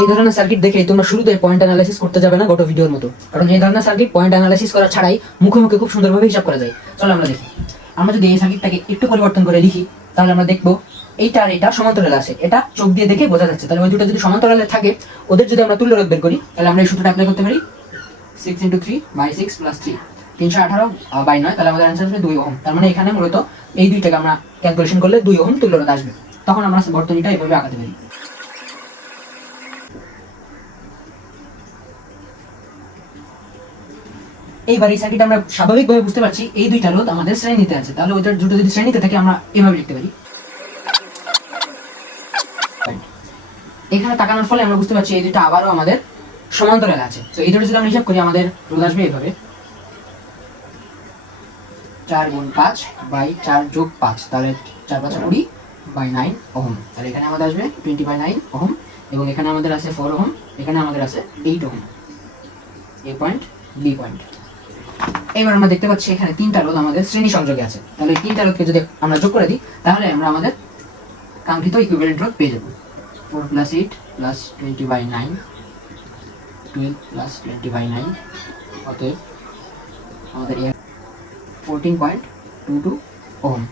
এই ধরনের সার্কিট দেখে তোমরা শুরুতে পয়েন্ট অ্যানালাইসিস করতে যাবে না গোটো ভিডিওর মতো, কারণ এই ধরনের সার্কিট পয়েন্ট অ্যানালাইসিস করা ছাড়াই মুখে মুখে খুব সুন্দরভাবে হিসাব করা যায়। চলো আমরা দেখি। আমরা যদি এই সার্কিটটাকে একটু পরিবর্তন করে লিখি তাহলে আমরা দেখবো এইটা আর এটা সমান্তরালে আছে, এটা চোখ দিয়ে দেখে বোঝা যাচ্ছে। তাহলে ওই দুটো যদি সমান্তরালে থাকে ওদের যদি আমরা তুল্য রোধ বের করি তাহলে আমরা এই সূত্রটা অ্যাপ্লাই করতে পারি 6 × 3/6 + 3 318/9, তাহলে আমাদের অ্যান্সার আসবে 2 ওহম। তার মানে এখানে মূলত এই দুইটাকে আমরা ক্যালকুলেশন করলে 2 ওহম তুল্য রোধ আসবে। তখন আমরা বর্তনীটা এইভাবে আঁকাতে পারি। এইবার এই সার্কিট আমরা স্বাভাবিকভাবে বুঝতে পারছি এই দুইটা রোধ আমাদের শ্রেণীতে আছে, তাহলে ওইটার দুটো যদি শ্রেণীতে থাকে আমরা এভাবে লিখতে পারি। এখানে তাকানোর ফলে আমরা বুঝতে পারছি এই দুইটা আবারও আমাদের সমান্তরালে আছে। তো এই দুটো যদি আমরা হিসাব করি আমাদের রোধ আসবে এইভাবে 4 × 5/4 + 5, তাহলে 4 × 5 = 20/9 ওহম। তাহলে এখানে আমাদের আসবে 20/9 ওহম, এবং এখানে আমাদের আছে 4 ওহম, এখানে আমাদের আছে 8 ওহম। এ পয়েন্ট, বি পয়েন্ট। এবার আমরা দেখতে পাচ্ছি এখানে তিনটা রোধ আমাদের শ্রেণী সংযোগে আছে। তাহলে এই তিনটা রোধকে যদি আমরা যোগ করে দিই তাহলে আমরা আমাদের কাঙ্ক্ষিত ইকুইভ্যালেন্ট রোধ পেয়ে যাব। 4 + 8 + 20/9 12 + 20/9, অতএব আমাদের 14.22 ওহম।